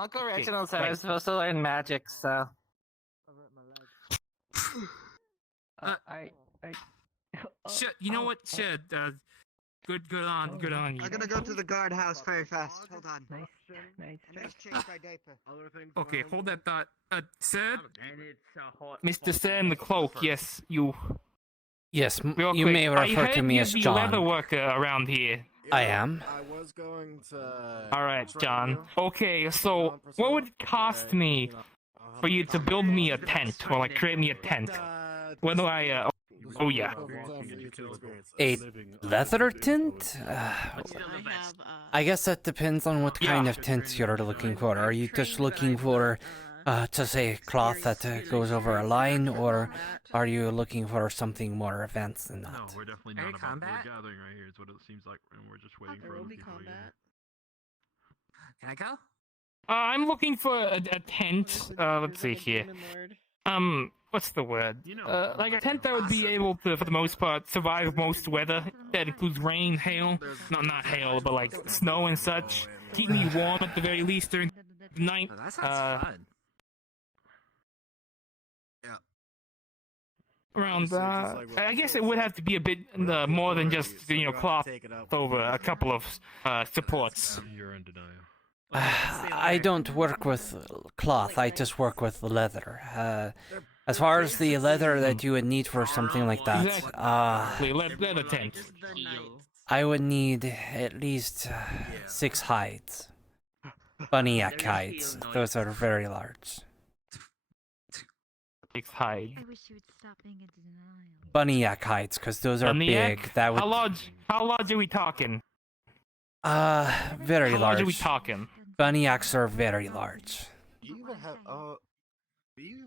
Uncle Reginald said I was supposed to learn magic, so. Shit, you know what? Shit, good on you. I'm gonna go to the guardhouse very fast. Hold on. Nice. Just change my diaper. Okay, hold that thought. Sir? Mr. Sir in the cloak, yes, you. Yes, Real you quick, may refer to me as I heard you're the leather John. worker around here. I am. I was going to. Alright, John. Okay, so what would it cost me for you to build me a tent, or like create me a tent? When do I, oh yeah. A leather tint? I guess that depends on what kind of tint you're looking for. Are you just looking for, just a cloth that goes over a line, or are you looking for something more advanced than that? No, we're definitely not about we're gathering right here. Is what it seems like, and we're just waiting for other people to get here. Can I go? I'm looking for a tent. Let's see here. What's the word? Like a tent that would be able to, for the most part, survive most weather. That includes rain, hail. Not hail, but like snow and such. Keep me warm at the very least during the night. That sounds fun. Around, I guess it would have to be a bit more than just, cloth over a couple of supports. You're in denial. I don't work with cloth, I just work with leather. As far as the leather that you would need for something like that, Leather tent. I would need at least 6 hides. Bunny-yak hides. Those are very large. 6 hide. Bunny-yak hides, because those are big. That would... How large are we talking? Very How large. large are we talking? Bunny-yaks are very large. Do you even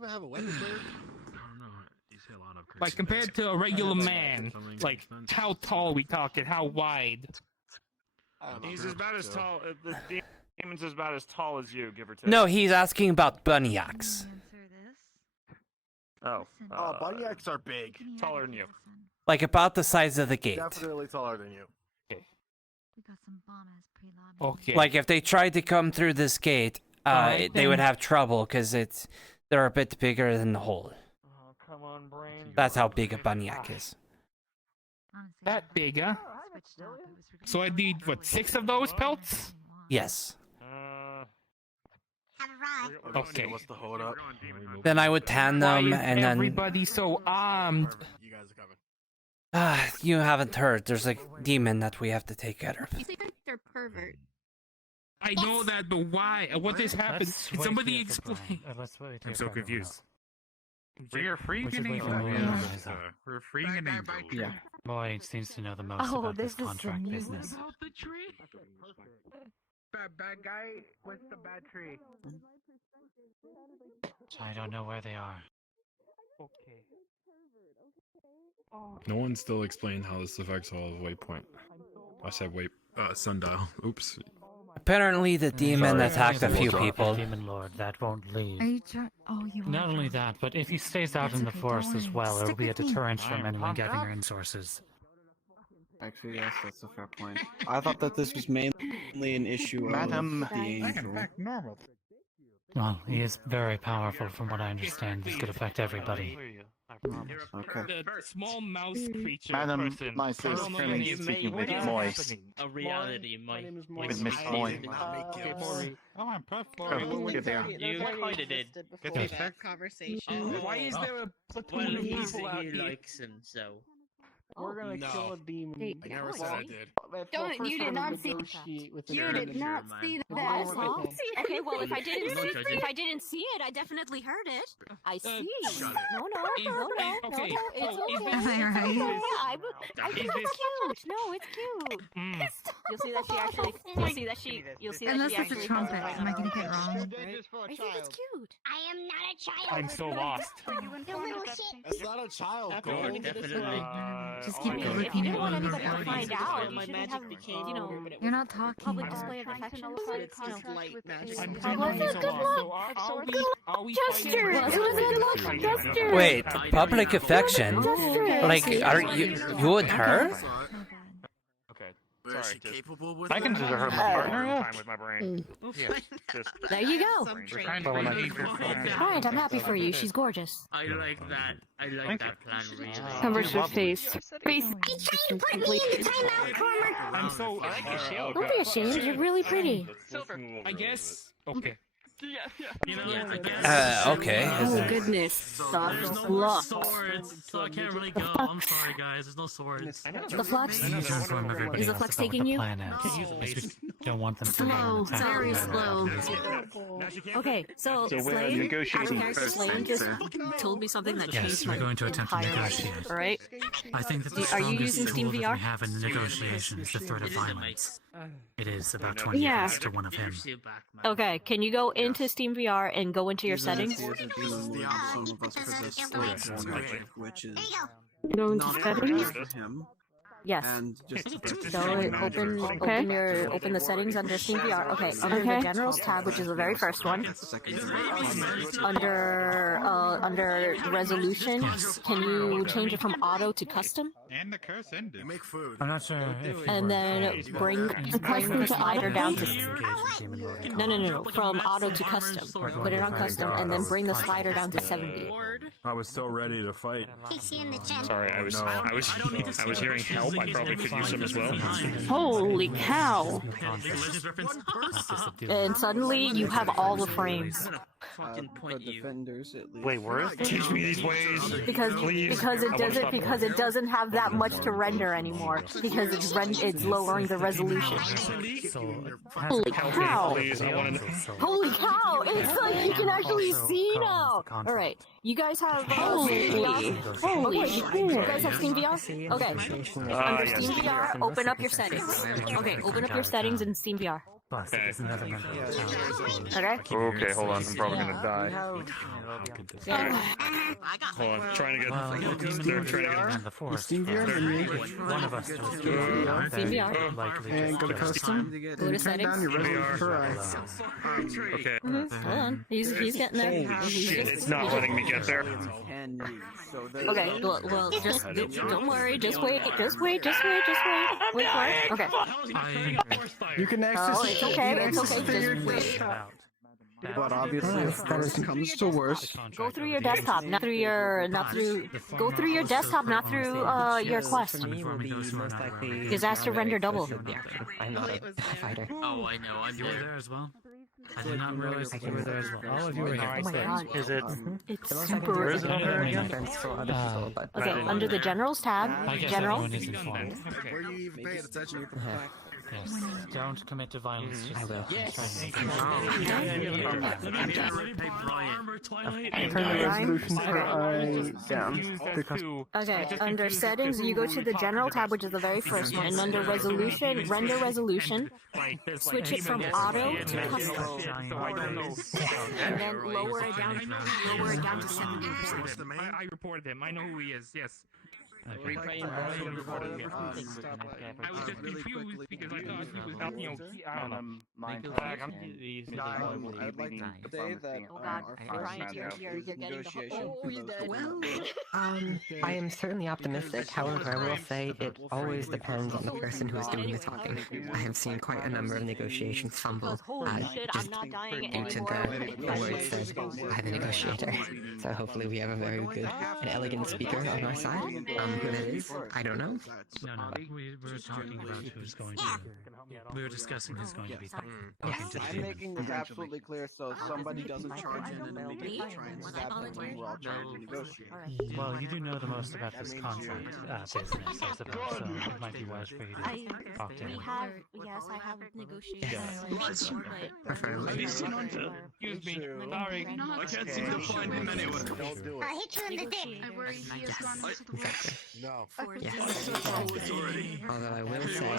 have a weapon bird? I don't know. You say a lot of crazy Like compared to a regular man, like how tall are we talking? How wide? He's about as tall. The demon's about as tall as you, give or take. No, he's asking about bunny-yaks. Oh. Bunny-yaks are big. Taller than you. Like about the size of the gate. Definitely taller than you. Okay. Like if they tried to come through this gate, they would have trouble because they're a bit bigger than the hole. Oh, come on, brain. That's how big a bunny-yak is. That big, huh? So I need, what, 6 of those pelts? Yes. Okay. What's the hold up? Then I would tan them Why is and then... everybody so armed? You guys are coming. You haven't heard. There's a demon that we have to take care of. You think they're pervert? I know that, but why? What has happened? Can somebody explain? I'm so confused. We're freaking We're freaking Yeah. Boy seems to know the most about this contract business. Bad guy, what's the bad tree? I don't know where they are. Okay. No one still explained how this affects all of Waypoint. I said Sundial. Oops. Apparently the demon attacked a few people. Demon Lord, that won't leave. Are you trying? Oh, you. Not only that, but if he stays out in the forest as well, it'll be a deterrent from anyone gathering resources. Actually, yes, that's a fair point. I thought that this was mainly an issue of the angel. Well, he is very powerful from what I understand. This could affect everybody. Okay. The small mouse creature Madam, person. my sis I don't know currently your name. speaking with Moist. A reality, With Miss Moy. Oh, I'm perfect. Oh, you're there. You kind of did. That conversation. Why is there a platoon of people out He here? likes him, so. We're gonna kill a demon. I never said I did. Don't, you did not see that. You did not see that. Okay, well, if I didn't see it, I definitely heard it. I see. No, it's okay. Am I right? I think it's cute. No, it's cute. You'll see that she actually. You'll see that Unless she it's a actually. trumpet. Am I getting it wrong? I think it's cute. I am not a child. I'm so lost. That's not a child. Oh, definitely. Just keep If you looking didn't at want what he's anybody to find doing. out, you shouldn't have, you know, You're not talking. public display of affection. It's just light magic. I'm Well, so good lost. luck. So are we Gesture. fighting- It was a good luck gesture. Wait, public affection? Like, are you and her? Okay. Sorry, capable with I consider her my partner, yeah. time with my brain. There you go. Alright, I'm happy for you. She's gorgeous. I like that. I like that plan really. Covers her face. Face. He's trying to put me in the timeout corner. I'm so. I like your shield. Don't be ashamed. You're really pretty. I guess. Okay. You know, I guess. Okay. Oh goodness. There's no swords, so I can't really go. I'm sorry, guys. There's no swords. The flux. We need to inform everybody Is the else flux about what taking the you? plan is. We don't want them to Slow, attack very you. slow. Okay, so Slane, our character Slane just told me something that Yes, changed we're my going to attempt to entire negotiate. life. Alright? I think that the Are you strongest using Steam tool that VR? we have in the negotiation is the threat of violence. It is about 20 Yeah. years to one of him. Okay, can you go into Steam VR and go into your settings? Some of us possess which is Go into not settings? for him. Yes. And just So open the settings under Steam VR. Okay, under the Generals tab, which is the very first one. Under resolution, can you change it from auto to custom? And the curse ended. You make food. I'm not sure if And then bring the slider down to no, from auto to custom. Put it on custom, and then bring the slider down to 70. I was so ready to fight. Sorry, I was hearing help. I probably could use some as well. Holy cow! And suddenly you have all the frames. For defenders, at least. Wait, where? Teach me these ways. Because it doesn't have that much to render anymore because it's lowering the resolution. Holy cow! Please, I want to. Holy cow! It's like you can actually see now. All right, you guys have Steam VR. You guys have Steam VR? Okay. Under Steam VR, open up your settings. Okay, open up your settings in Steam VR. Okay. Okay. Okay, hold on. I'm probably gonna die. Hold on. Trying to get. They're trying to get. the force. Steam VR, One of us was Steam VR. and go to custom. Go to settings. Your resolution for eyes. Okay. Hold on. He's getting there. Shit, it's not letting me get there. Okay, well, just don't worry. Just wait. Wait for it. Okay. You can access It's okay. Just wait. But obviously, if worse comes to worse, Go through your desktop, not through your quest. Because it has to render double. I'm not a fighter. Oh, I know. I'm You were there as well? I did not realize that you were there as well. All of you were here. Oh my god. Is it? It's Where super. is it under again? For other people, but Okay, under the Generals tab, I guess General. everyone is informed. Were you even paying attention? Yes. Don't commit to violence. Just I will. turn the resolution for eye down. Okay, under settings, you go to the General tab, which is the very first one, and under resolution, render resolution, switch it from auto to custom, and then lower it down to 70%. I reported him. I know who he is. Yes. I I was just confused because I thought he was helping you. I don't know. I'd like to say that Oh god, our Ryan, first you're getting the negotiation. oh, he's dead. I am certainly optimistic. However, I will say it always depends on the person who is doing the talking. I have seen quite a number of negotiations fumble just due to the words said by the negotiator. So hopefully we have a very good and elegant speaker on our side. Who that is, I don't know. No. We were talking about who's going to. We were discussing who's going to be talking to the I'm demon. making this absolutely clear so if somebody doesn't charge in and immediately try and stab them, we will all try to negotiate. Well, you do know the most about this contract business, I suppose, so it might be wise for you to talk to him. Yes, I have negotiations. Preferably. Excuse me. Sorry. I can't seem to find him anywhere. Don't do it. I hit you in the dick. I worry he has gone into the Exactly. No. Yes. Although I will say,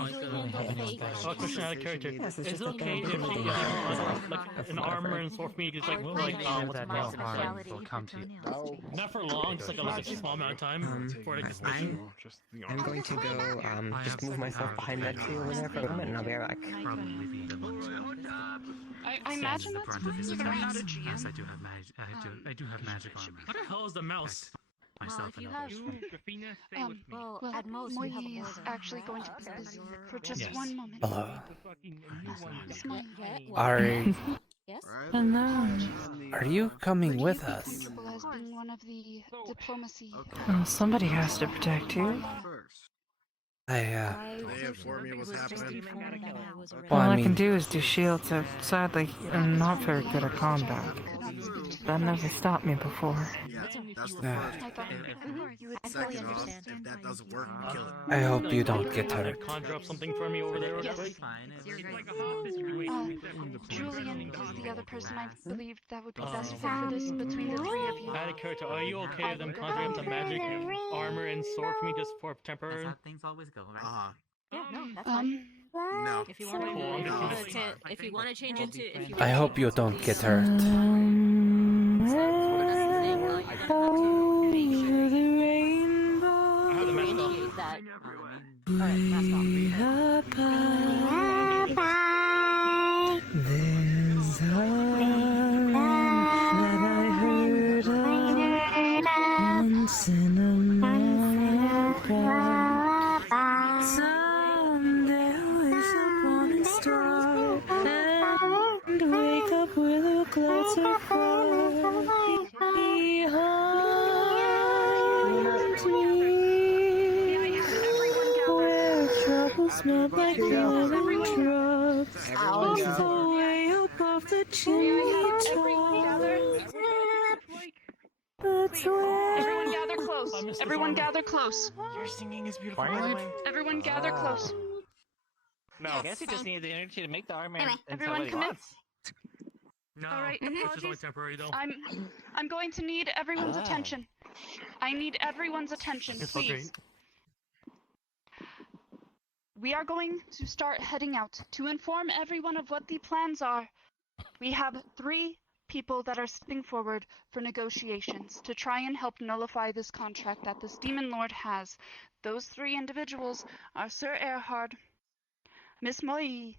Oh, question out of character. Yes, Is it's it just okay like if a he little like an armor and for me just like That no harm will come to you. not for long, just like a small amount of time for like this mission. I'm going to go just move myself behind that tree over there for a moment, and I'll be right back. Probably be the most. I imagine the that's brunt of his either attacks. strategy. Yes, I do have magic. I do have magic armor. What the hell is the mouse? myself if you and others. Well, at most, Moy we have a is border. actually going to be busy for just Yes. one moment. Hello. Miss Moy. Are Yes? are you coming Where do with you be us? comfortable as being one of the diplomacy? Somebody has to protect you. I They inform me what's happening. Well, All I I can mean- do is do shields. Sadly, I'm not very good at combat. That never stopped me before. Yeah, that's the Yeah. first. I thought you would Second fully off, understand. if that doesn't work, kill it. I hope you don't get hurt. Conjure up something for me over there real Yes. quick. Julian is the other person I believed that would be best fit for this between the three of you. Out of character, are you okay with them conjuring up the magic armor and sword for me just for temporary? That's how things always go, right? Uh-huh. Yeah, no, that's fine. No. If you want to, if you want to change into, if you I hope you don't get hurt. Over the rainbow. I have the mask off. initiate that. Alright, mask off. There's a land that I heard of once in America. Someday I'll wake up on a star and wake up with a clouds of fire behind me, where troubles melt like lemon drops away above the chimney top. That's where Everyone gather close. Everyone gather close. Your singing is beautiful. Everyone gather close. No. I guess he just needed the energy to make the armor. Everyone commit. No, All right, this is only apologies. temporary though. I'm going to need everyone's attention. I need everyone's attention, It's okay. please. We are going to start heading out. To inform everyone of what the plans are, we have 3 people that are stepping forward for negotiations to try and help nullify this contract that this demon lord has. Those 3 individuals are Sir Erhard, Miss Moy,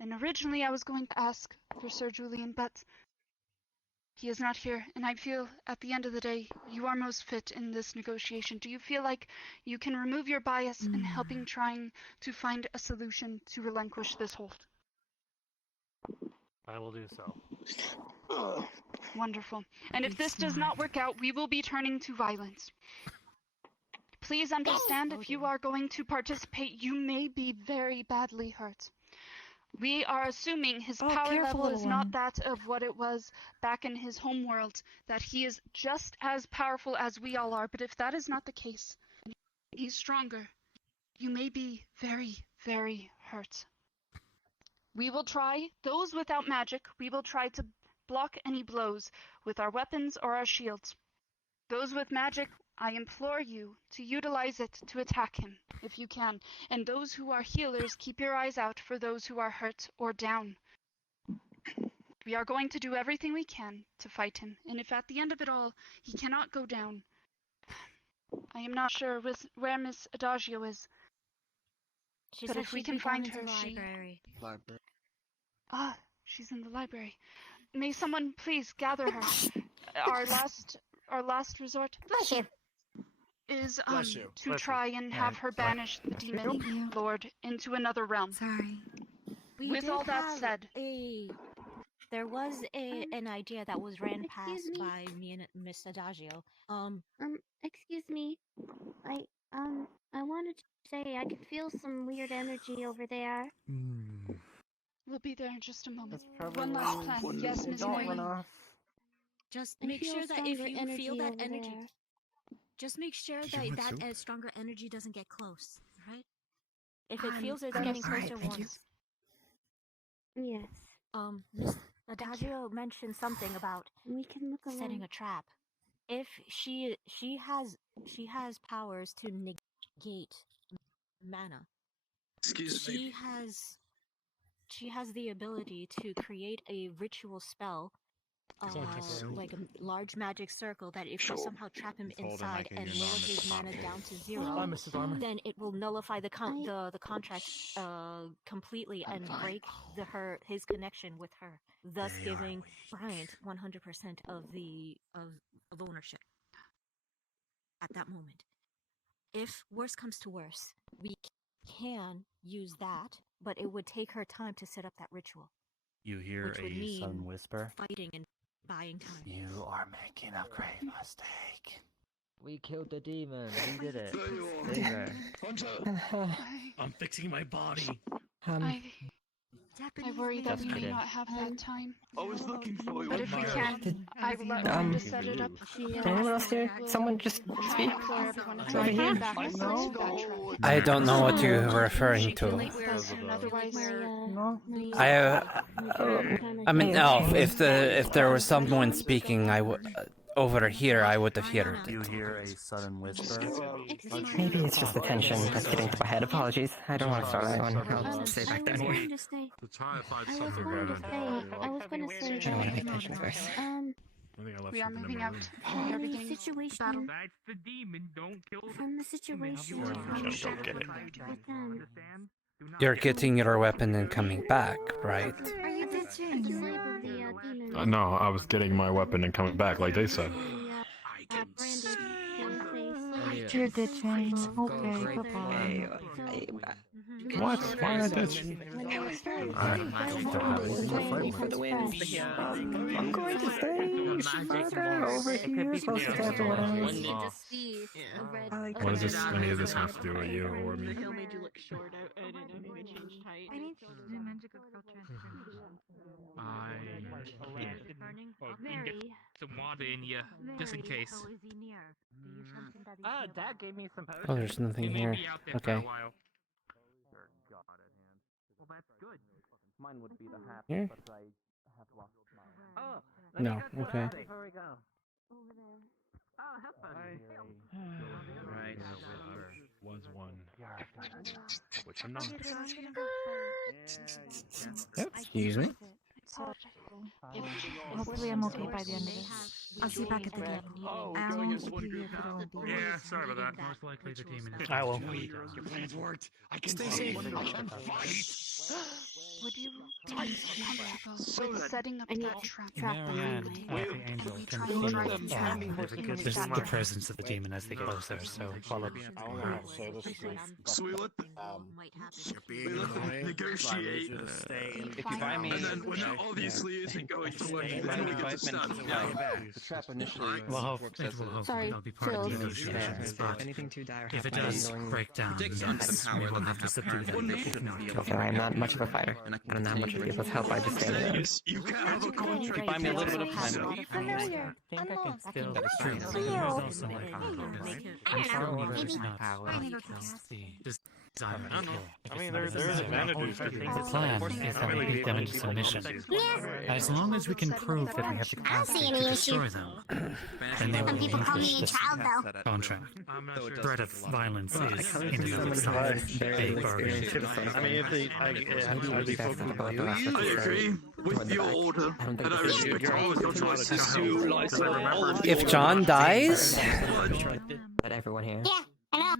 and originally I was going to ask for Sir Julian, but he is not here, and I feel at the end of the day you are most fit in this negotiation. Do you feel like you can remove your bias in helping trying to find a solution to relinquish this hold? I will do so. Wonderful. And if this does not work out, we will be turning to violence. Please understand, if you are going to participate, you may be very badly hurt. We are assuming his power level is not that of what it was back in his home world, that he is just as powerful as we all are, but if that is not the case, and he's stronger, you may be very, very hurt. We will try, those without magic, we will try to block any blows with our weapons or our shields. Those with magic, I implore you to utilize it to attack him, if you can. And those who are healers, keep your eyes out for those who are hurt or down. We are going to do everything we can to fight him, and if at the end of it all, he cannot go down, I am not sure where Miss Adagio is. She But said if we she'd can be find going her, to the she... library. Ah, she's in the library. May someone please gather her. Our last resort Bless you. is Bless you. to try and have her banish the demon lord into another realm. Sorry. With all that said, there was an idea that was ran past by me and Miss Adagio. Excuse me. I wanted to say I could feel some weird energy over there. we'll be there in just a moment. One last plan. Yes, Miss Moy. Just I make feel sure that if stronger you energy feel that over energy, there. just make sure Did you that want soup? stronger energy doesn't get close, right? If it Um, feels it's um, getting alright, closer thank you. once. Yes. Miss Adagio mentioned something about We can look around. setting a trap. If she has powers to negate mana. Excuse me. She has the ability to create a ritual spell, It's only temporary. like a large magic circle that if you somehow trap him It's holding inside like a and lower enormous his mana puppy. down to Bye, 0, Mrs. Armor. then it will nullify the contract completely and break his connection with her, thus giving Bryant 100% of ownership. at that moment. If worse comes to worse, we can use that, but it would take her time to set up that ritual. You hear which would a mean sudden whisper. fighting and buying time. You are making a grave mistake. We killed the demon. We did it. I'm fixing my body. I worry that we may not have that time. I was looking for you. But if we can, I will let Rhonda set it up. Did anyone else here? Someone just speak. Over here. I don't know what you're referring to. I mean, Elf. If there was someone speaking, over here, I would have heard it. You hear a sudden whisper. Maybe it's just the tension that's getting to my head. Apologies. I don't want to start anyone. I'll stay back down here. I was going to say I don't want to make tensions worse. We are moving out. We are beginning the situation. battle. That's the demon. Don't kill From the situation. Don't get it. You're getting your weapon and coming back, right? Are you ditching? No, I was getting my weapon and coming back, like they said. You're ditching. Okay, goodbye. What? Why am I ditching? For the win. I'm going to stay further over here, closer to everyone else. What does this, any of this have to do with you or me? I need you to do magical transformation. I can't. Get some water in you, just in case. Dad gave me some potions. Oh, there's nothing You may here. be out there for Okay. a while. Well, that's good. Mine would be the hat, Here? but I have lost mine. Oh, No, okay. Before we go. Oh, have fun. Right. Was one. Which I'm not. Excuse me? Hopefully I'm okay by the end of this. I'll see you back at the depot. I won't be here if you don't want to be here. Yeah, sorry about that. Most likely the demon is. I will. Your plans worked. I can stay safe. I can fight. Would you feel comfortable with setting up that trap? Marianne, the angel, can feel this is the presence of the demon as they get closer, so follow me. So we let negotiate. If you buy me, And then when it obviously isn't going to work, then we get to start. the trap initially Well, works it as will a... hopefully not be part of the negotiations, but Anything too dire if it happens, does break down, then we will have to subdue them. If not, kill okay, I'm not much of a fighter. I don't have much of people's help. I just stand there. You can have a contract. If you buy me a little bit of time, Familiar. I think I can still That's true. true. There's also I'm still neither not the desire to kill. I mean, there is advantages to The plan is that we beat them into submission. As long as we can prove that we have the capacity to destroy them, then they will relinquish this contract. Threat of violence is in and of itself a bargain. I mean, if they, I'd be focused on you. I agree with your order, and I respect all of your choices. You like If John dies, Let everyone here.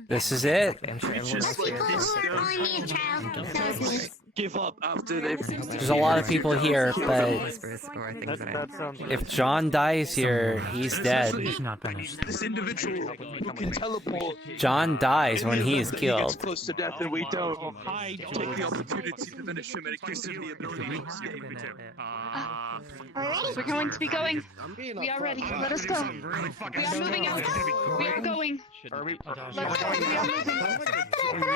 this is it. I'm sure everyone else here. give up after they've. There's a lot of people here, but Whispers, or things that I... if John dies here, he's dead. He's not finished. This individual who can teleport. John dies when he is He gets killed. close to death and we don't. Take the opportunity to finish him and increase the ability. We're going to be going. We are ready. Let us go. We are moving out. We are going. Let's go. We are moving.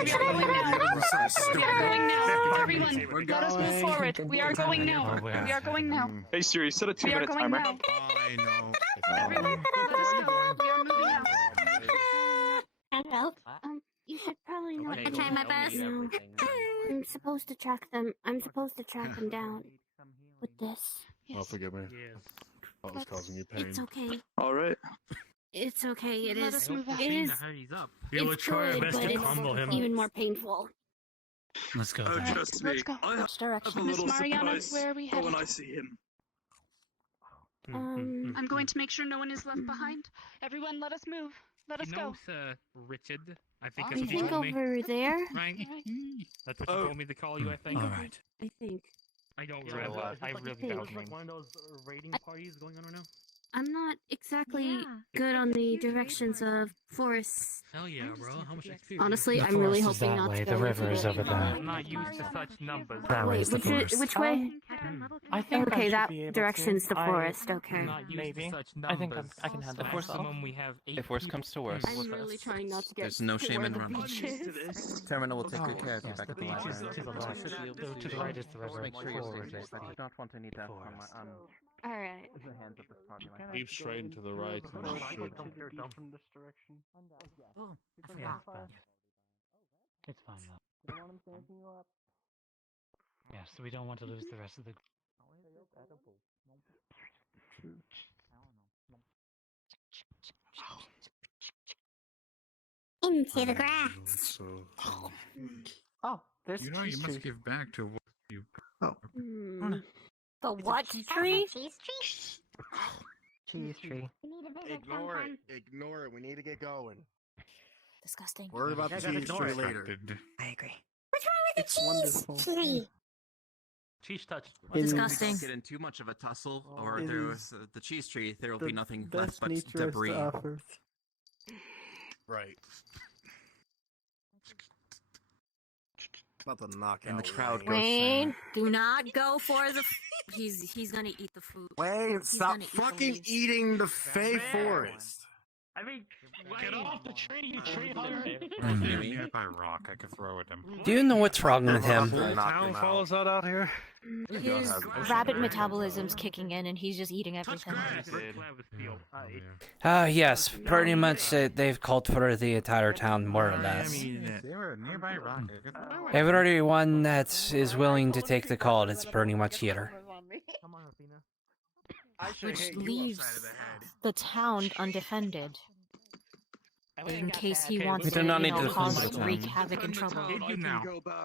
We are going now. We are going now. Everyone, let us move forward. We are going now. We are going now. Hey Siri, set a We are 2-minute going timer. now. I know. Everyone, let us go. We are moving now. Hello. You should probably know. I try my best. I'm supposed to track them. I'm supposed to track them down with this. Oh, forgive me. That was causing you pain. It's okay. Alright. It's okay. It Let is. us move out. It is. We will It's try our good, best but to humble him. it's even more painful. Let's go. Oh, then. trust me. Let's go. I have Which direction? a Miss little Mariana, surprise where are we for when headed? I see him. I'm going to make sure no one is left behind. Everyone, let us move. Let us You go. know, Sir Richard, I think I that's what you think told me. over there. Right? That's what you told me to call you, I think. All right. I think. I don't remember. I really don't. Like one of those raiding parties going on right now. I'm not exactly good on the directions of forests. Hell yeah, bro. How much XP? Honestly, The I'm really forest is hoping that not way, to the go river into is it. over there. I'm not used to such numbers. That way is the forest. Which way? I think Okay, I that should be able direction's to. the forest, okay. I'm not used Maybe. to such I think numbers. I can handle Maximum we have 8 If worse people. comes to worse. I'm really trying not to get There's no to shame where in the running. beach is. Terminal will take good care of you Yes, back the at the beach is library. to the left. To the right is the river. Make sure you're Forward safe. is the I don't want any deaths on my Alright. the hands of this party. Keep straight and to the right, and you should. From this direction. Oh, yeah, it's fine. It's fine though. Yeah, so we don't want to lose the rest of the. Into the grass. Oh, there's You know, you must give back to what you. The what tree? Cheese tree? Cheese tree. We need a visit Ignore sometime. it. Ignore it. We need to get going. Disgusting. Worry about the cheese tree later. I agree. What's wrong with It's the cheese wonderful. tree? Cheese touch. Disgusting. Don't get in too much of a tussle, or It there is was the cheese tree. There will the be nothing best left but nature has to debris. offer. Right. About to knock And out the crowd goes Wayne, do not go for the. He's gonna eat the food. Wayne, He's stop gonna eat the fucking leaves. eating the Fey Forest. I mean, get off the tree, you tree hugger. Nearby rock, I could throw at him. Do you know what's wrong with him? Town follows that out here. His rabbit metabolism's kicking in, and he's just eating everything. Yes, pretty much they've called for the entire town, more or less. They were nearby rock. Everyone that is willing to take the call is pretty much here. Which leaves the town undefended. In case he wants We to, do not need to cause defend the wreak town. havoc and trouble.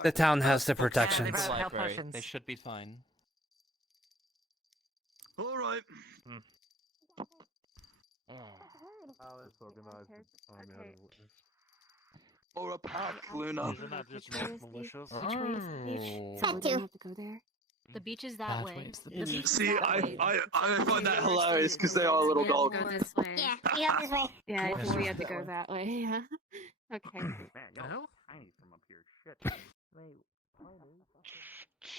The town has the protections. Library. They should be fine. All right. Or a pack, Luna. Isn't that just most malicious? Which way is the beach? That So we too. don't have to go there. The beach is that way. The beach is See, that way. I find that hilarious because they are a little We have dog. to go this way. Yeah, we go this way. Yeah, I think we have to go that way. Yeah. Okay.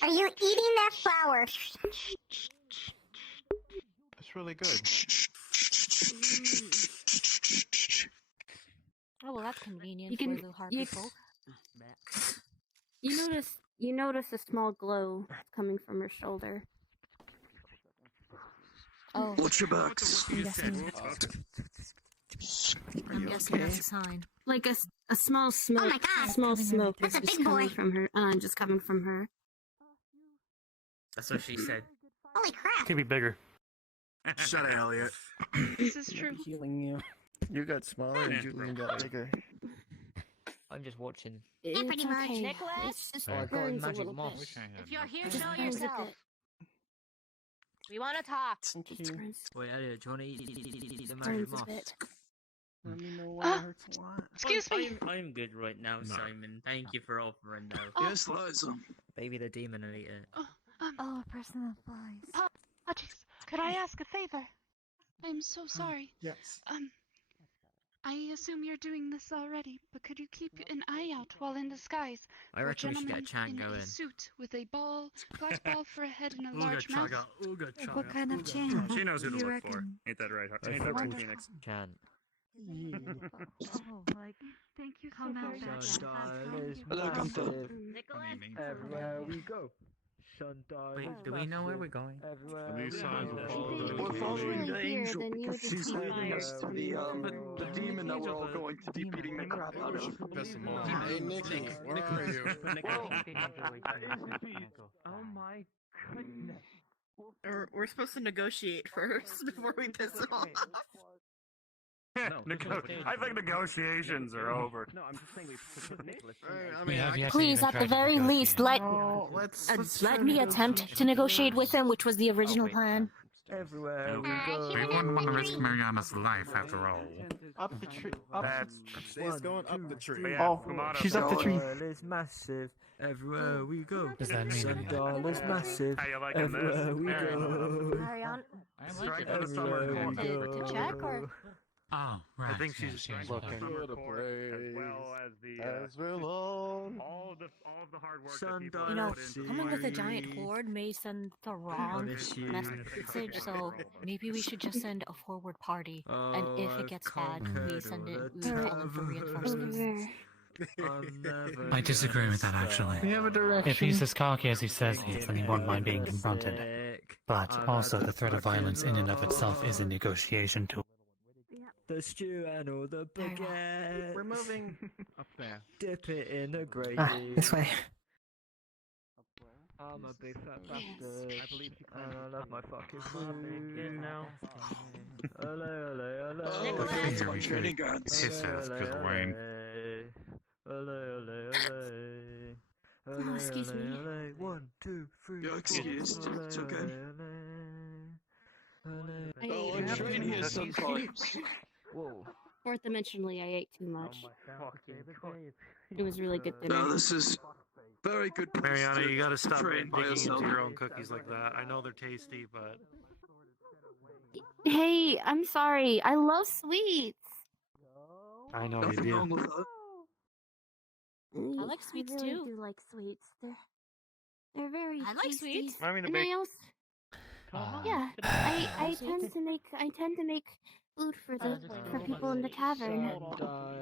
Are you eating that flower? That's really good. Oh well, that's convenient You for can- the hard you- people. You notice a small glow coming from her shoulder. Oh, Watch your backs. I'm guessing that's a sign. Like a small smoke. Oh my god! A small smoke That's is a just big coming boy. from her. Just coming from her. That's what she said. Holy crap! Could be bigger. Shut it, Elliot. This is true. Healing you. You got smaller and Julian got bigger. I'm just watching. Yeah, pretty It's much. okay. Nicholas? It's just Oh, I got burns a magic little moss. bit. If you're here, Just show burns a yourself. bit. We want to talk. Just burns. Wait, Elliot, do you want to eat the magic Burns a moss? bit. Let me know why it hurts a lot. Excuse me. I'm good right now, Simon. Thank you for offering, though. Oh. Yes, Liza. Maybe the demon will eat it. Oh, a person that flies. Oh, jeez. Could I ask a favor? I'm so sorry. Yes. I assume you're doing this already, but could you keep an eye out while in disguise? I reckon we should get a chant in going. a suit with a ball, glass ball for a head and a Ooga large mouth. chaga, ooga chaga. What kind of ooga chant? She knows who to You look for. reckon? Ain't that right? I Ain't that right, fucking- Phoenix? Chant. Thank you so very much. Hello, Gunther. Everywhere we go. Wait, do we know where we're going? These signs will follow the We're following the Here, angel then you because just she's keep leading fire. us to the demon that we're all going to be beating the crap out of. Piss them off. Hey, Nikki, where are you? Oh my goodness. We're supposed to negotiate first before we piss him off. I think negotiations are over. No, I'm just saying we We have yet to Please, even at try the to very negotiate. least, let let's let me attempt to negotiate with him, which was the original plan. Everywhere we go. We wouldn't want to risk Mariana's life after all. Up the tree. She's going up the tree. Oh, she's up the tree. Is massive. Everywhere we go. Does that mean anything? Sundial is massive. How you liking Everywhere this? we go. Mariana, Strike to the summer corn. to check or? Oh, right. I think she's looking looking. for the As well as the as we're alone. all of the hard work that Sundial. people You know, put into coming with a it. giant horde may send the wrong message, so maybe we should just send a forward party, and if it gets bad, we send it. We call them for reinforcements. I disagree with that, actually. We have a direction. If he's as cocky as he says he is, then he won't mind being confronted. But also, the threat of violence in and of itself is a negotiation tool. The stew and all the baguette. We're moving up there. Dip it in the gravy. This way. I'm a big fat bastard. I believe you and I love my fucking food. Ole, ole, ole. Here we should kisses, good Wayne. Ole, ole, ole. Oh, excuse me. 1, 2, 3. You're excused. It's okay. Oh, I'm trained here sometimes. Whoa. Fourth dimensionally, I ate too much. It was really good dinner. No, this is very good. Mariana, you gotta stop Train by digging into yourself. your own cookies like that. I know they're tasty, but Hey, I'm sorry. I love sweets. I know you Nothing wrong do. with that. I like sweets I really too. do like sweets. They're very I like tasty. sweets. I mean, a And big. I also yeah, I tend to make food for people in the tavern.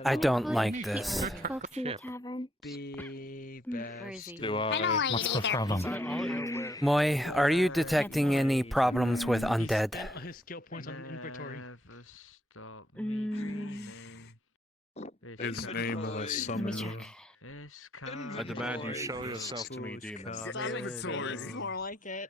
I don't Food like for this. folks in the tavern. Where is he? Do I don't like What's it the either. problem? Moy, are you detecting any problems with undead? His skill points on inventory. His name is Let me Summon. check. I demand you show yourself to me, demon. Inventory. More like it.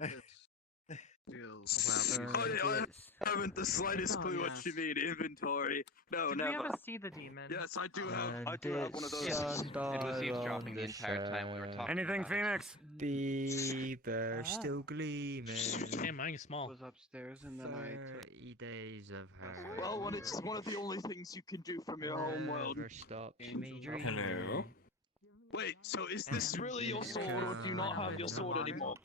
I haven't the slightest clue what you mean. Inventory. No, never. see the demon? Yes, I do have one of those. It was eavesdropping the entire time we were talking. Anything, about it. Phoenix? Beaver still gleaming. Damn, mine is small. Was upstairs and then I. 30 days of her. Well, when it's one of the only things you can do from your home world. Never stops me dreaming. Hello. Wait, so is this really your sword, or do you not have your sword anymore?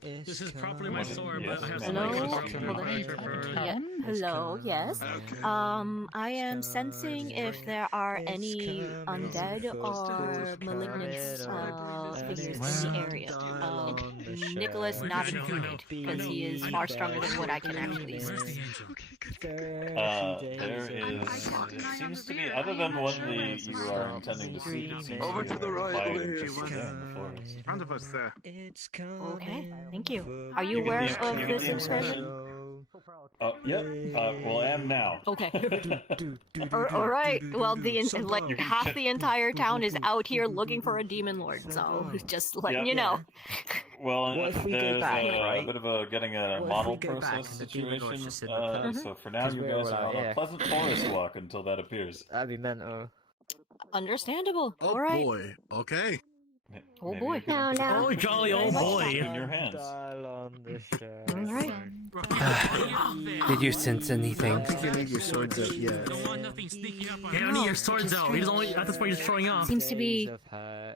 This is properly my sword, but I have some Hello? extra Hold on. Yeah. Hello, yes. Okay. I am sensing if there are any undead or malignant figures in the area. Nicholas not included, because he is far stronger than what I can actually Where's see. the angel? There is. It seems to be, other than one you are intending to see, it seems Over to to be the right, fire over here. just in the forest. Round of us there. Okay, thank you. Are you aware of this excursion? Oh, yep. Well, I am now. Okay. Alright, well, like, half the entire town is out here looking for a demon lord, so just letting you know. Well, What if we go there's back, a right? bit of a getting a What if model we go back process and the demon lord's situation. just in the pub? So for now, 'Cause you we're guys all are on out a here. pleasant forest walk until that appears. That'd be mental. Understandable. Oh Alright. boy. Okay. Oh Maybe boy. you can No, no. Oh, jolly old boy. in your hands. Alright. Did you sense anything? You leave your swords up, yeah. Don't want nothing sneaking up on him. Only your swords out. He's only at this point he's showing off. Seems to be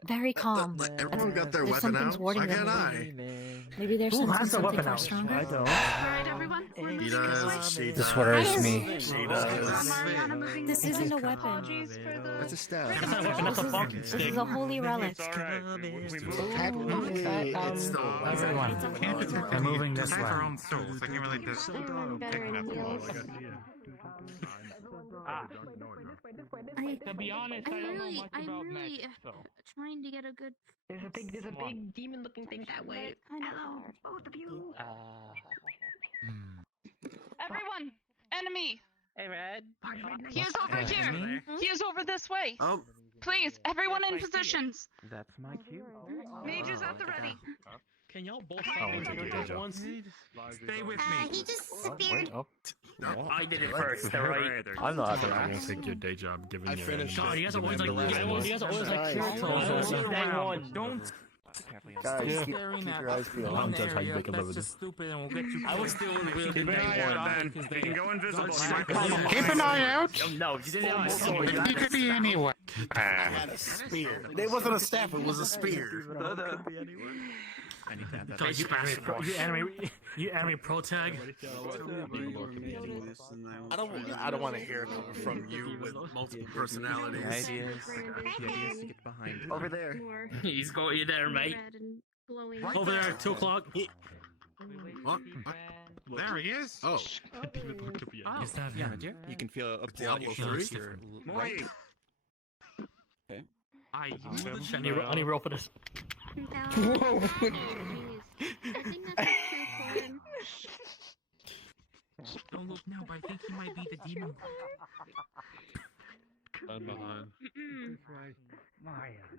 very calm. Everyone got their There's weapon something's out. warding Why them can't away. I? Maybe there's something far stronger. Alright, everyone. We're He moving does. this way. She This does. worries me. She does. Mariana moving This this way. isn't a weapon. Apologies for the... That's a staff. That's not a weapon, that's a fucking This stick. is a holy relic. It's alright. We moved. It's the Everyone, we're moving this way. Our own souls. I can't really just I run better in heels. To be honest, I don't know much I'm about really magic, so. trying to get a good. There's a big demon-looking thing that way. Kind of hard. Both of you. Everyone! Enemy! Hey, Red. He is over here! He is over this way! Oh, Please, everyone in positions! That's my cue. Mages at the ready! Can y'all both Oh, find we took a me day at job. once? stay with me. He just disappeared. I did it first, alright? I'm not gonna take your day job given I your finished God, you guys are always given like, your you guys are always like, last Kirito. Don't Guys, Stop keep staring your at eyes peeled. one Judge how you area, make a that's living. just stupid and we'll get you I was killed. still really Keep an eye out, Ben. You can go invisible. You might be able to Keep find an eye someone. out. No, you didn't have You could be anywhere. I had a spear. It wasn't a staff, it was a spear. Guys, you anime pro tag. I don't want to hear it coming from you with multiple personalities. The idea is to get behind him. Over there. He's got you there, mate. Over there at 2 o'clock. What? There he is. Oh. Is that him? You can feel a Diablo 3? Right. Okay. Any roll for this? Whoa! I think that's a true form. Don't look now, but I think he might be the demon. I'm behind.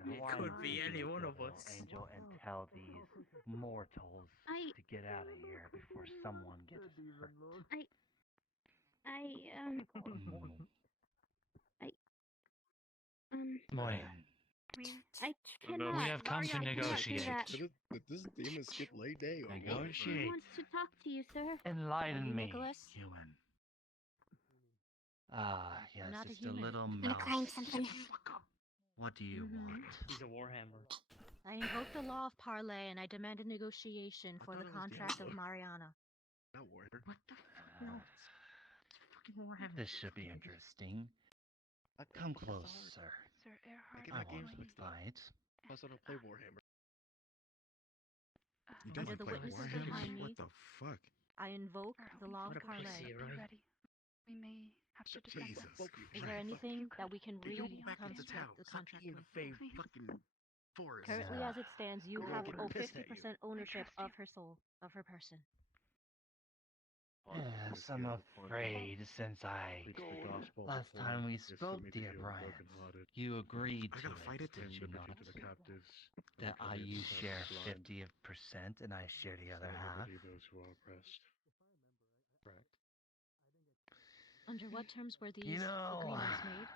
It could be any one of us. Angel, and tell these mortals to get out of here before someone gets hurt. Moya. I cannot. We have come to negotiate. Did this demon skip late day? Or Who wants to talk to you, sir? Enlighten me. Human. Ah, yes, Not a just human. a little I'm gonna mouse. climb something. What do you want? He's a warhammer. I invoke the law of parley and I demand a negotiation for the contract of Mariana. Not Warrior. What the This should be interesting. Come close, sir. Sir Earhart, I won't fight. Plus, I don't play Warhammer. You Under don't the play witnesses Warhammer? behind me, What the fuck? I invoke the law of parley. be ready. We may have to defend Jesus. us. Is there anything that we can Did you go back into reconstruct town? the Stop contract eating with? fucking forest. Currently, as it stands, you have getting over pissed at 50% ownership of her soul, of her person. Yes, I'm afraid since last time we spoke, dear Brian, you agreed to it, did you not? That you share 50% and I share the other half. Under what terms were these You know, agreements made?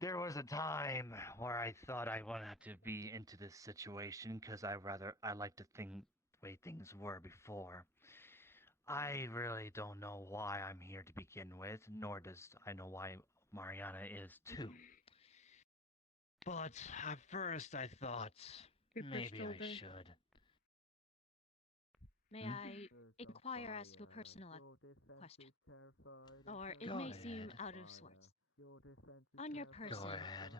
there was a time where I thought I wouldn't have to be into this situation because I like to think the way things were before. I really don't know why I'm here to begin with, nor does I know why Mariana is too. But at first I thought maybe I should. May I inquire as to a personal question? Or it Go may ahead. seem out of sorts. On your person, Go ahead.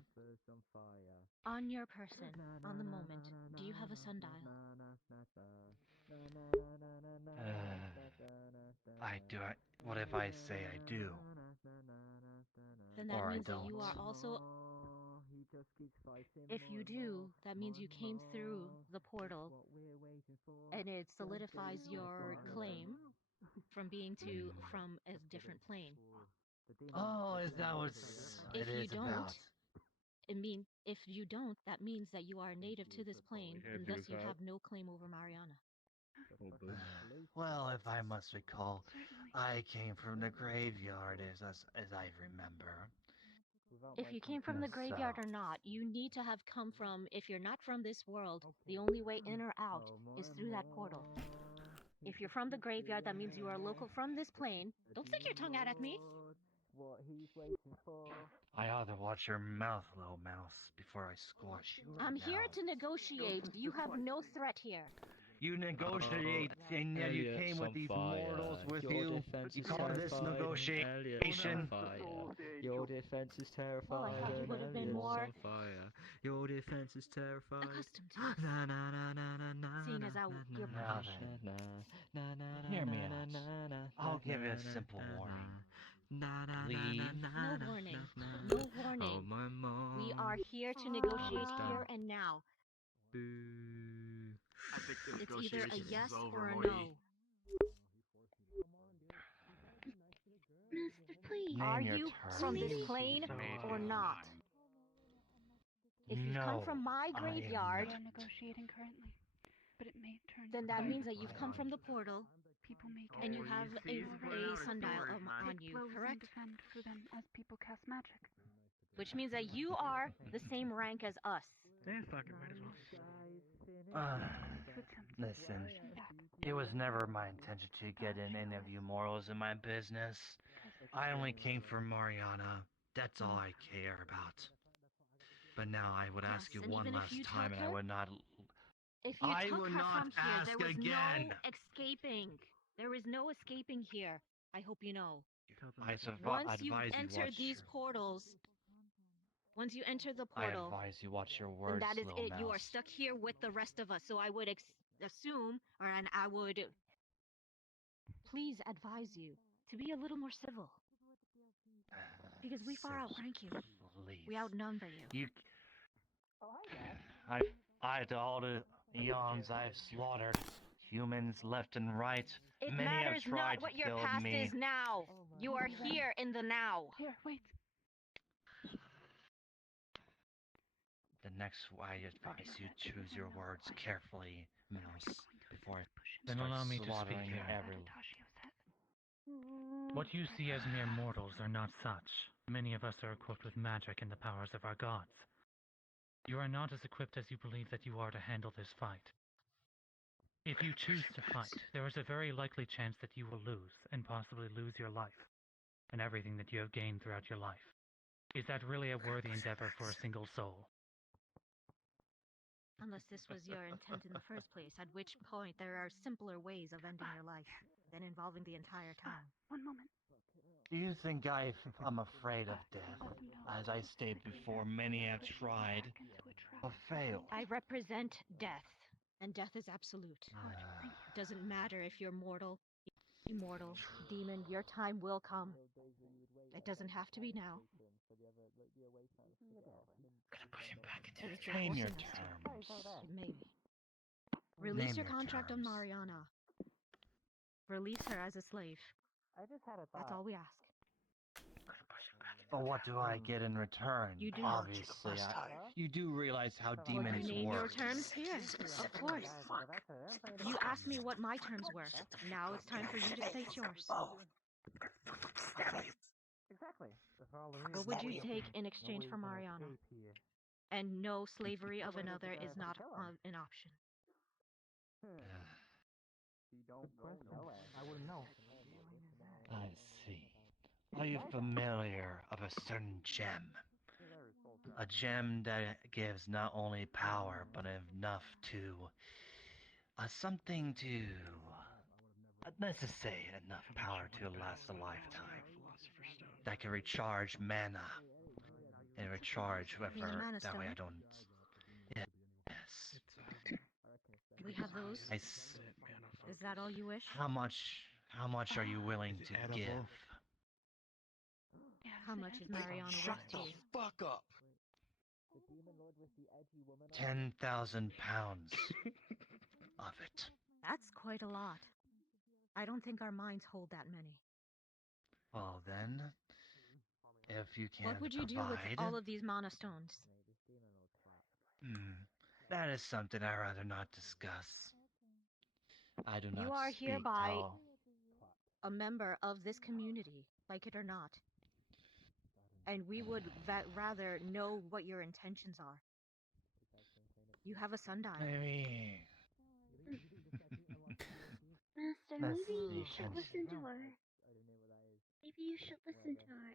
on your person, on the moment, do you have a sundial? What if I say I do? Then that Or I means that don't. you are also. If you do, that means you came through the portal, and it solidifies your claim from being from a different plane. Oh, is that what If it you is don't, about? if you don't, that means that you are native to this plane, and thus you have no claim over Mariana. Well, if I must recall, I came from the graveyard as I remember. If you came from the graveyard or not, you need to have come from, if you're not from this world, the only way in or out is through that portal. If you're from the graveyard, that means you are local from this plane. Don't stick your tongue out at me. I ought to watch your mouth, little mouse, before I squash you. I'm here to negotiate. You have no threat here. You negotiate, and yet you came with these mortals with you. You call this negotiation? Your defense is terrifying. Well, I thought you would have been more Your defense is terrifying. accustomed to this. Seeing as how you're Now then, hear me out. I'll give you a simple warning. Leave. No warning. No warning. We are here to negotiate here and now. I think the It's either a negotiations yes is over, or a Moy. no. Please. Are Name your you terms. from this plane or not? If you've come No, from my I am graveyard, We are negotiating currently, but it may turn. then that means that you've come from the portal People may and you carry have a sundial on you, close and correct? defend for them as people cast magic. Which means that you are the same rank as us. Yeah, fuck it, might as well. Listen, it was never my intention to get in any of you mortals in my business. I only came for Mariana. That's all I care about. But now I would ask you and one even if last you time, took and I her- would not. If you I took will her not from here, ask there was again. no escaping. There is no escaping here. I hope you know. I Once you advise you enter watch. these portals, once you enter the I portal, advise you watch your then words, that is little it. mouse. You are stuck here with the rest of us. So I would assume, and I would please advise you to be a little more civil. Because we far outrank you. Please. We outnumber you. To all the eons I've slaughtered, humans left and right. It Many have matters tried not what to your kill past me. is now. You are here in the now. Here, wait. The next I advise you choose your words carefully, mouse, before I Then start allow me to speak slaughtering here. every. What you see as mere mortals are not such. Many of us are equipped with magic and the powers of our gods. You are not as equipped as you believe that you are to handle this fight. If you choose to fight, there is a very likely chance that you will lose, and possibly lose your life, and everything that you have gained throughout your life. Is that really a worthy endeavor for a single soul? Unless this was your intent in the first place, at which point there are simpler ways of ending your life than involving the entire town. One moment. Do you think I'm afraid of death? As I stated before, many have tried, but failed. I represent death, and death is absolute. It doesn't matter if you're mortal, immortal, demon, your time will come. It doesn't have to be now. Name your terms. It may be. Release Name your your contract on terms. Mariana. Release her as a slave. That's all we ask. But what do I get in return? You do Obviously, you do realize how demons name your work. terms here, of course. You asked me what my terms were. Now it's time for you to state yours. What would you take in exchange for Mariana? And no, slavery of another is not an option. I see. Are you familiar of a certain gem? A gem that gives not only power, but enough to... something to... let's just say enough power to last a lifetime. That can recharge mana. And recharge whoever... Mana That way stone? I don't... Yes. We have those. Is that all you wish? How much are you willing to give? How much is Mariana Shut worth the to you? fuck up! 10,000 pounds of it. That's quite a lot. I don't think our minds hold that many. Well then, if you can What would you do with all of these mana stones? That is something I'd rather not discuss. I do not You are speak hereby tall. a member of this community, like it or not. And we would rather know what your intentions are. You have a sundial. Maybe. Master, Let's maybe you see, should listen to her. Maybe you should listen to her.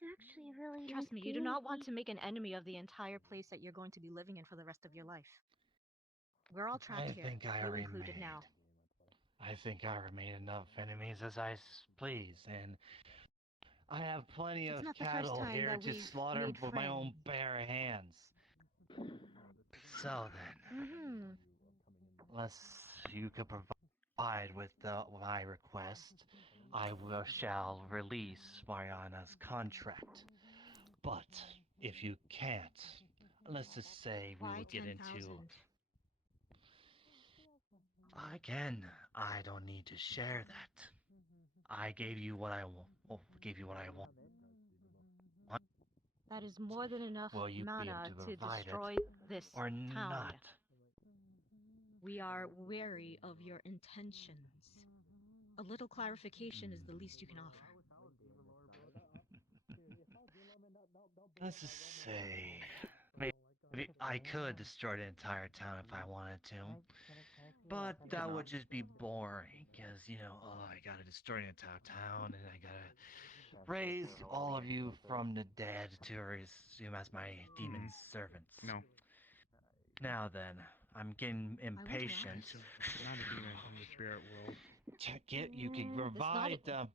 It's actually really nice Trust me, you do not want to community. make an enemy of the entire place that you're going to be living in for the rest of your life. We're all trapped here, you included now. I think I made enough enemies as I please, and I have plenty It's of not the first cattle time here that to we've slaughter made with my friends. own bare hands. So then, unless you could provide with my request, I shall release Mariana's contract. But if you can't, let's just say we Why will get 10,000? into... Again, I don't need to share that. I gave you what I want. That is more than enough Will you be mana able to to provide destroy it this or town. not? We are wary of your intentions. A little clarification is the least you can offer. Let's just say I could destroy the entire town if I wanted to, but that would just be boring, because, I gotta destroy the entire town, and I gotta raise all of you from the dead to resume as my demon servants. No. Now then, I'm getting impatient. Not a demon from the spirit world. You can provide them.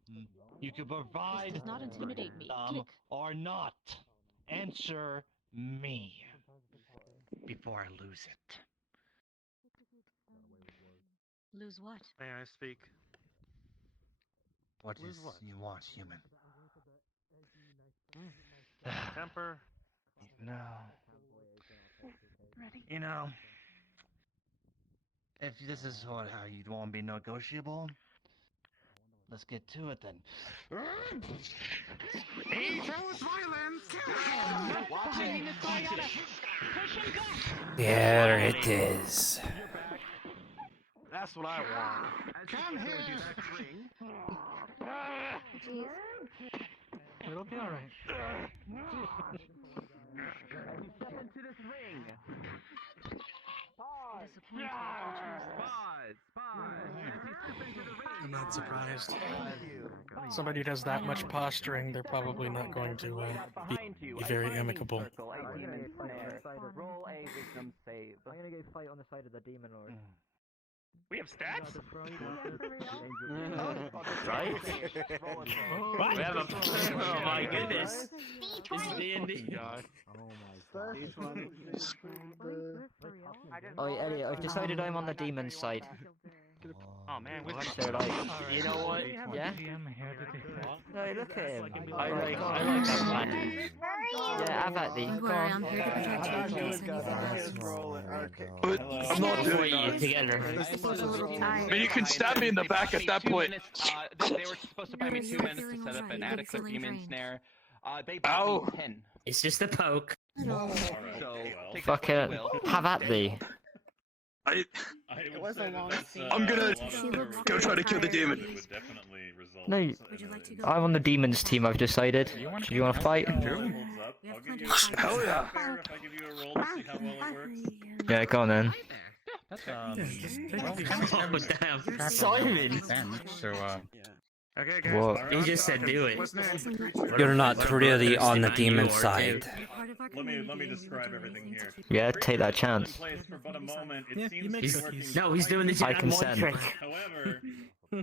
You can provide This does not intimidate me. them Click. or not. Answer me before I lose it. Lose what? May I speak? What is you want, human? Temper. No. Ready? If this is how you want to be negotiable, let's get to it then. He chose violence! There it is. That's what I want. Come here! It'll be alright. Step into this ring! I'm not surprised. Somebody who does that much posturing, they're probably not going to be very amicable. Roll a wisdom save. I'm gonna go fight on the side of the demon lord. We have stats? Right? What? We have a... Oh my goodness. This is D&D. Oh, Elliot, I've decided I'm on the demon's side. Oh man, So like, you know what? Yeah? No, look at him. I like that plan. Yeah, have at thee. Go on. I'm here to protect you in case anything. I'm not doing that. Together. I mean, you can stab me in the back at that point. They were supposed to buy me 2 minutes to set up an adequate demon snare. They bought me 10. It's just a poke. So, Fuck it. Have at thee. It was a long scene. I'm gonna go try to kill the demon. No, I'm on the demons team, I've decided. Do you want to fight? Hell yeah. Yeah, go on then. Oh, damn. Simon! Okay, What? He just said do it. You're not really on the demon side. Let me describe everything here. Yeah, take that chance. No, he's doing the I consent. However,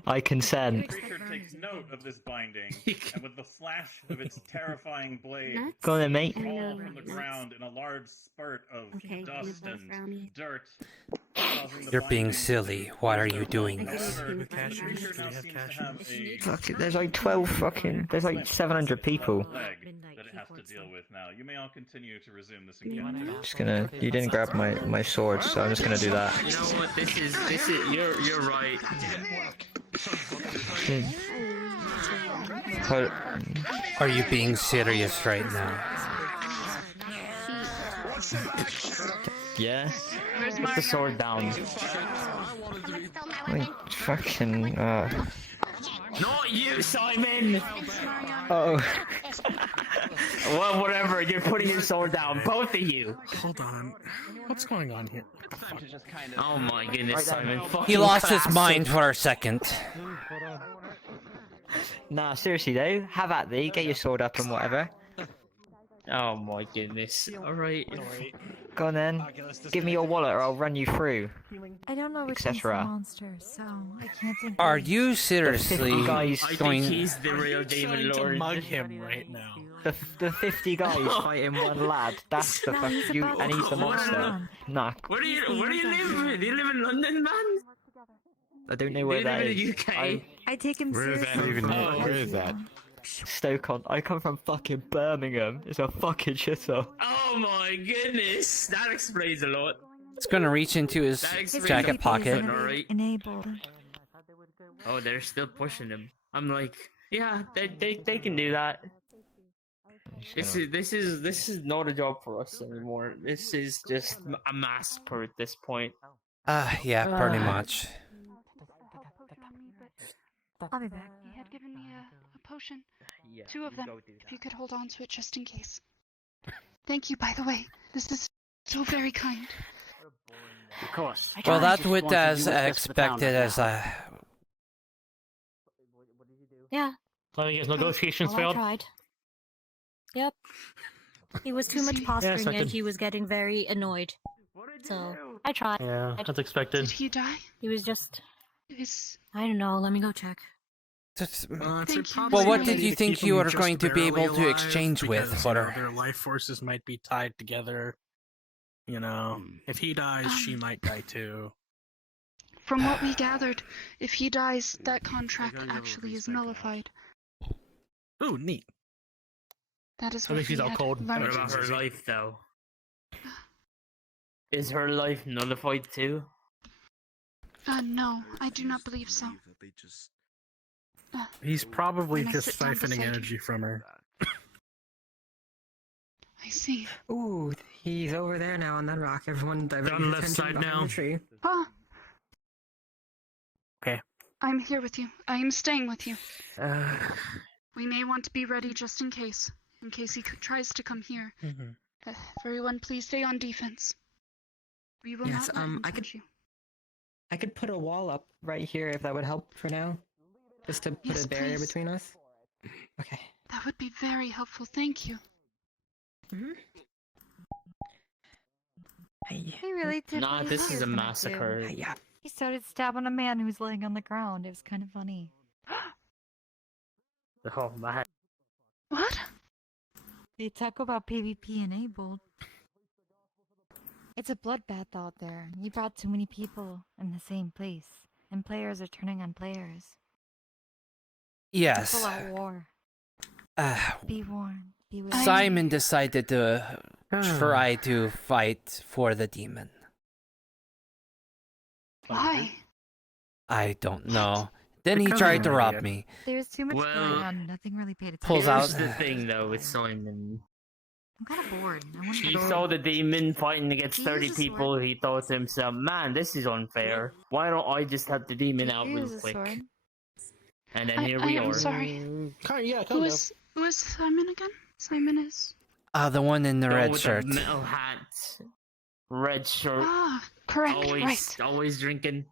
I consent. the creature takes note of this binding, and with the flash of its terrifying blade, Go on then, mate. fall from the ground in a large spurt of dust and dirt. causing the You're being binding silly. Why are you doing this? However, the creature now seems to have a Fuck it, there's like 12 fucking... There's like 700 people. leg that it has to deal with now. You may all continue to resume this encounter. Just gonna... You didn't grab my sword, so I'm just gonna do that. You know what? This is. You're right. Are you being serious right now? Yeah? Put the sword down. Like, fucking, Not you, Simon! Oh. Well, whatever. You're putting your sword down, both of you. Hold on. What's going on here? Oh my goodness, Simon. He lost his mind for a second. Nah, seriously though, have at thee, get your sword up and whatever. Oh my goodness. Alright. Go on then, give me your wallet or I'll run you through. I don't know which one's the monster, so I can't think. Are you seriously going? He's the real demon lord. Mug him right now. The 50 guys fighting one lad, that's the fuck you, and he's the monster. Nah, Where do you live? Do you live in London, man? I don't know where that is. I take him seriously. Where is that? Stoke-on. I come from fucking Birmingham. It's a fucking shithole. Oh my goodness, that explains a lot. It's gonna reach into his jacket pocket. Enabled. Oh, they're still pushing him. I'm like, yeah, they can do that. This is not a job for us anymore. This is just a massacre at this point. Yeah, pretty much. I'll be back. He had given me a potion. Yeah, 2 of them. If you could hold on to it just in case. Thank you, by the way. This is So very kind. Of course. Well, that was as expected as Yeah. So I guess negotiations I failed. tried. Yep. He was too much posturing and he was getting very annoyed. So, I tried. Yeah, that's expected. Did he die? He was just... Is... I don't know, let me go check. Well, what did you think you were going to be able to exchange with for her? Their life forces might be tied together. You know, if he dies, she might die too. From what we gathered, if he dies, that contract actually is nullified. Ooh, neat. That is I what think she's we all had cold. learned. What about her life, though? Is her life nullified too? No, I do not believe so. He's probably When I just sit down siphoning beside you. energy from her. I see. Ooh, he's over there now on that rock. Everyone divert On the your left attention side behind now. the tree. Huh? Okay. I'm here with you. I am staying with you. We may want to be ready just in case he tries to come here. Everyone, please stay on defense. We will Yes, not let him I touch you. I could put a wall up right here if that would help for now. Just to put Yes, a barrier please. between us. Okay. That would be very helpful. Thank you. Hey. He really did. Nah, what he this said is a he was gonna massacre. do. He started stabbing a man who was laying on the ground. It was kind of funny. Oh man. What? They talk about PvP enabled. It's a bloodbath out there. You brought too many people in the same place, and players are turning on players. Yes. Full out war. Be warned. Be wary. Simon decided to try to fight for the demon. Why? I don't know. Then he Because tried of to an rob idiot. me. There's too much Well, going on. Nothing really paid attention. Pulls Here's out- the thing, though, with Simon. I'm kind of bored. I want He to saw the demon fighting against He 30 uses a people. He thought to himself, man, this is unfair. Why don't I just have the demon out real use a quick? sword. And then here we I are. am sorry. Yeah, Who is Simon again? Simon is... The one in the The one red with shirt. The metal hat, red shirt. Ah, correct, Always drinking.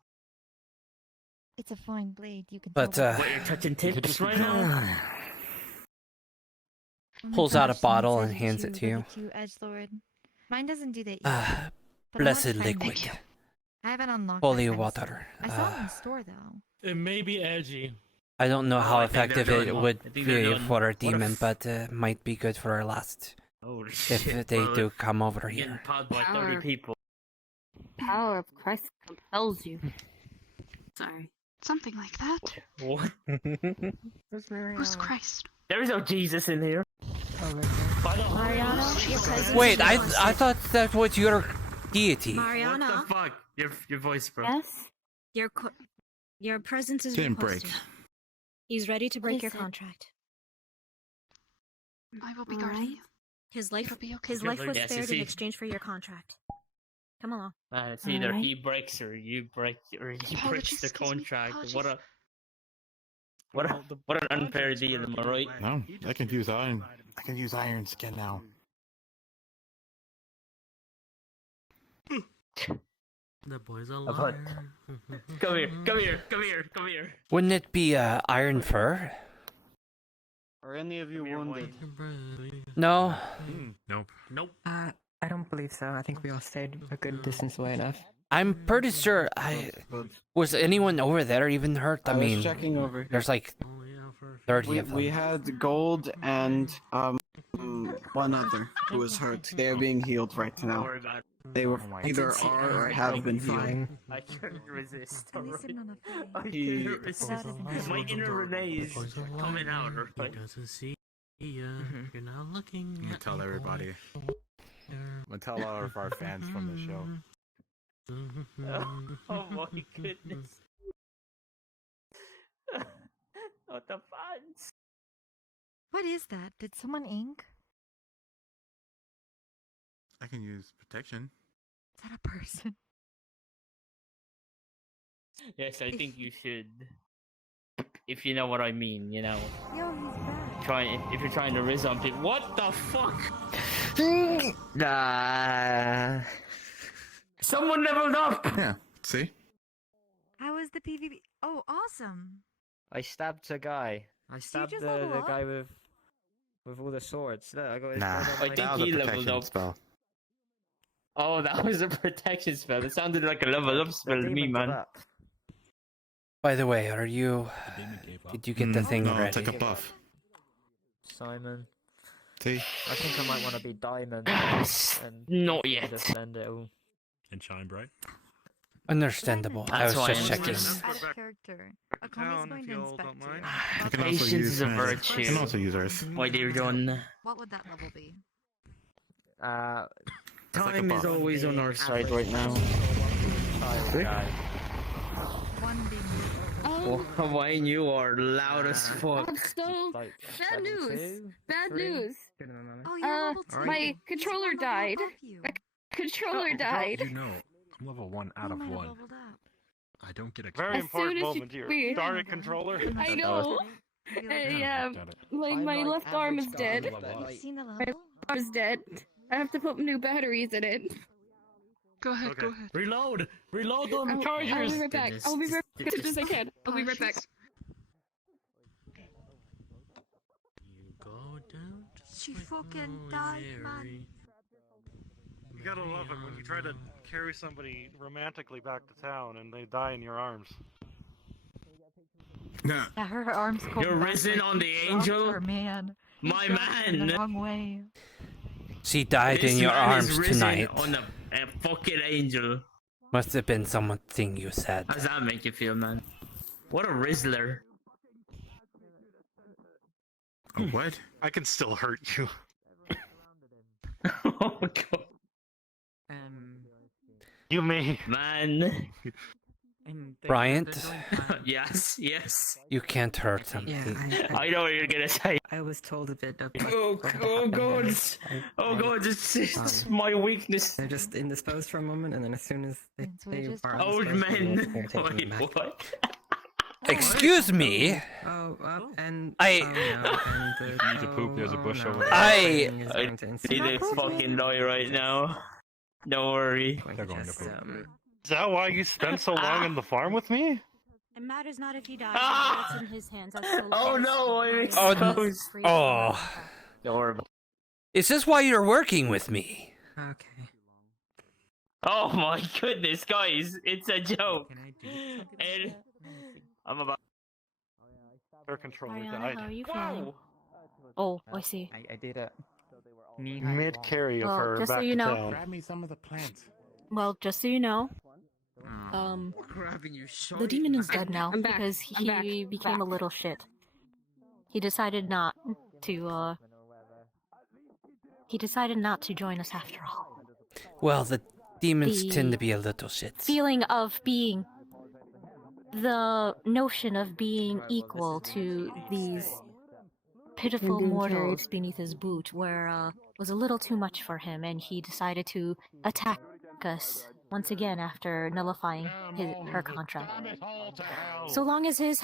It's a fine blade. You can. But, tell What, you're touching tips right now? Oh my Pulls out a gosh, someone bottle said and hands it to you. Edgelord. Mine doesn't do that yet. Ah, but I blessed like finding liquid. it. I haven't unlocked Holy that kind of water. stuff. I saw it in the store though. It may be edgy. I don't know how I think they're effective doing it one. would I think they're be doing- for our what a demon, f- but might be good for our last. Holy If shit. they Well, do come over Getting here. popped by 30 Power. people. Power of Christ compels you. Sorry. Something like that. What? Who's Christ? There is no Jesus in here. Mariano, your presence Wait, is I requested. thought that was your deity. Mariano, What the fuck? Your voice, bro. Yes? your presence is Didn't break. requested. He's ready to break is your it? contract. I will be All guarding right. you. His life, It'll be okay. his life was Yes, spared is in he? exchange for your contract. Come along. It's either Alright. he breaks or you break, or he breaks Apologies, the excuse me, contract. apologies. What an unfair deal, am I right? No, I can use iron. I can use iron skin now. The boy's a But- liar. Come here. Wouldn't it be iron fur? Are any of you wounded? No. Nope. I don't believe so. I think we all stayed a good distance away enough. I'm pretty sure was anyone over there even hurt? I I was mean, checking over here. there's like 30 of them. We had Gold and one other who was hurt. They are being healed right now. They were either are or have been healed. I couldn't resist. And he's sitting on a I He- couldn't resist. My inner Renee is coming out. He Right? doesn't see ya. You're not looking. I'm gonna at tell me, everybody. boy. I'm gonna tell all of our fans from the show. Oh my goodness. What the fans? What is that? Did someone ink? I can use protection. Is that a person? Yes, I think you should. If you know what I mean, you know. Yo, he's back. If you're trying to riz on people. What the fuck? Nah. Someone leveled up! Yeah, see? How was the PvP? Oh, awesome! I stabbed a guy. I stabbed just the level up? guy with all the swords. Look, I got his Nah, blood on I my think hand. he leveled up. Oh, that was a protection spell. It sounded like a level up spell to me, man. By the way, are you... Did you get the thing no, ready? take a buff. Simon. See? I think I might want to be diamond. and Not yet. Just spend it all. And shine bright. Understandable. I was just checking. Out of character. Akomi's going to inspect you. You can also Patience use is a magic. virtue. You can also use earth. My dear John. What would that level be? Time is always on our side right now. Oh, Wayne, you are loud as fuck. I'm so Like bad level news. 2, Bad 3? news. Oh, you're level 2. My controller died. My controller died. You know, I'm level 1 out of 1. I don't get excited. Very As important soon as moment here. we- Darn it, controller. I know. Yeah, like my left arm is dead. You've seen the My level? arm is dead. I have to put new batteries in it. Go ahead, go ahead. Reload! Reload on the I'll chargers! be right back. I'll be right back as soon as I can. I'll be right back. She fucking died, man. You gotta love it when you try to carry somebody romantically back to town and they die in your arms. Nah. Yeah, her arms cold. You're risen on the angel? Her, man. My He dropped in man. the wrong way. She died This in your man is arms risen tonight. on a fucking angel. Must have been something you said. How does that make you feel, man? What a Rizzler. Oh, what? I can still hurt you. Oh my god. You may. Man. Bryant, Yes, yes. you can't hurt him. Yeah, I know what you're gonna say. I was told a bit of. Oh god. Oh god, it's my weakness. They're just indisposed for a moment, and then as soon as they are Old indisposed, men. they're taking Wait, them back. what? Excuse me. And I- Need to poop, there's a bush over there. I need to fucking die right now. Don't worry. They're going to poop. Is that why you spent so long in the farm with me? It matters not if he dies. Ah! That's in his hands. That's so Oh no, I'm Oh, exposed. oh. Adorable. Is this why you're working with me? Okay. Oh my goodness, guys, it's a joke. And I'm about. Their controller Ariana, died. how are you feeling? Oh, I see. I did it. Mid carry of Well, her just so back you to know- town. Grab me some of the plants. Well, just so you know, Grabbing you the demon is dead now I'm back. because I'm back. he became a little shit. He decided not to. He decided not to join us after all. Well, the demons The tend to be a little shit. Feeling of being, the notion of being equal to these pitiful mortals beneath his boot was a little too much for him, and he decided to attack us once again after nullifying her contract. So long as his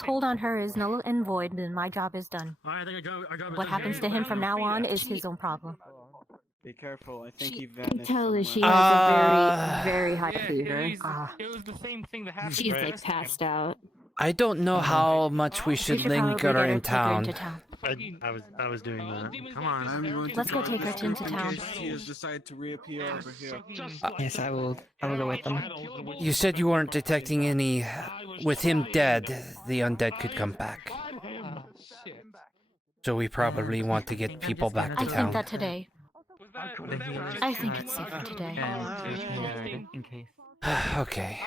hold on her is null and void, then my job is done. I think I got What happens to him from now on is his own problem. Be careful. I think he I can vanished. tell that she somewhere. has a very high Yeah, fever. it was the same thing that happened. She's right? like passed out. I don't know how much we should probably linger get her- in take her into town. town. I was doing that. Come on. I'm going to Let's go guard take her this into group in town. case She has decided to reappear over here. Yes, I will go with them. You said you weren't detecting any. With him dead, the undead could come back. So we probably want to get people back I to think town. that today. I think it's safer today. In case. Okay.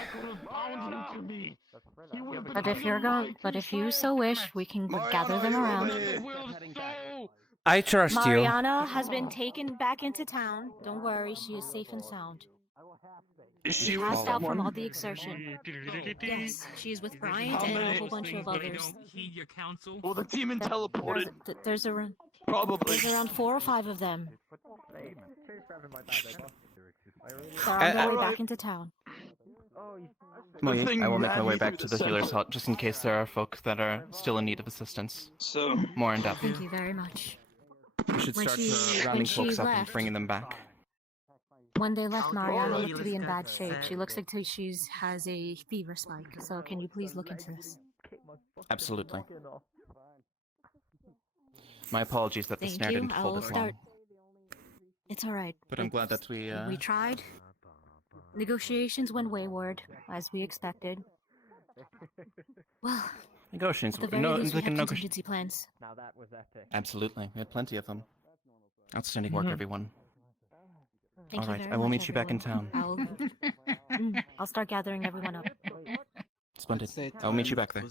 But if you so wish, we can gather them around. I trust you. Mariana has been taken back into town. Don't worry, she is safe and sound. She passed out from all the exertion. Yes, she is with Bryant and a whole bunch of others. Heed your counsel. Well, the demon teleported. There's Probably. around 4 or 5 of them. They're on I- their way back into town. I will make my way back to the healer's hut just in case there are folk that are still in need of assistance. So More in depth. Thank you very much. We should When start she- rounding when she folks up and left- bringing them back. When they left, Mariana looked to be in bad shape. She looks like she's has a fever spike. So can you please look into this? Absolutely. My apologies that the Thank snare you. didn't I hold will as start. long. It's all right. But I'm glad that We tried. Negotiations went wayward, as we expected. Well, Negotiations. at the very No, least, we like have a contingency plans. Now that was epic. Absolutely. We had plenty of them. Outstanding work, everyone. Thank All you right, very I will much, meet you back in everyone. town. I'll start gathering everyone up. Splendid. I will meet you back there.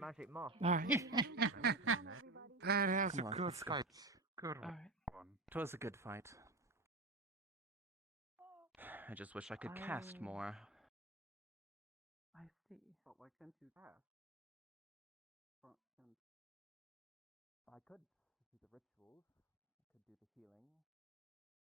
Magic moth. Alright. That has a good fight. Good one. It was a good fight. I just wish I could cast more. I see. But why can't you cast? I could do the rituals. I could do the healing.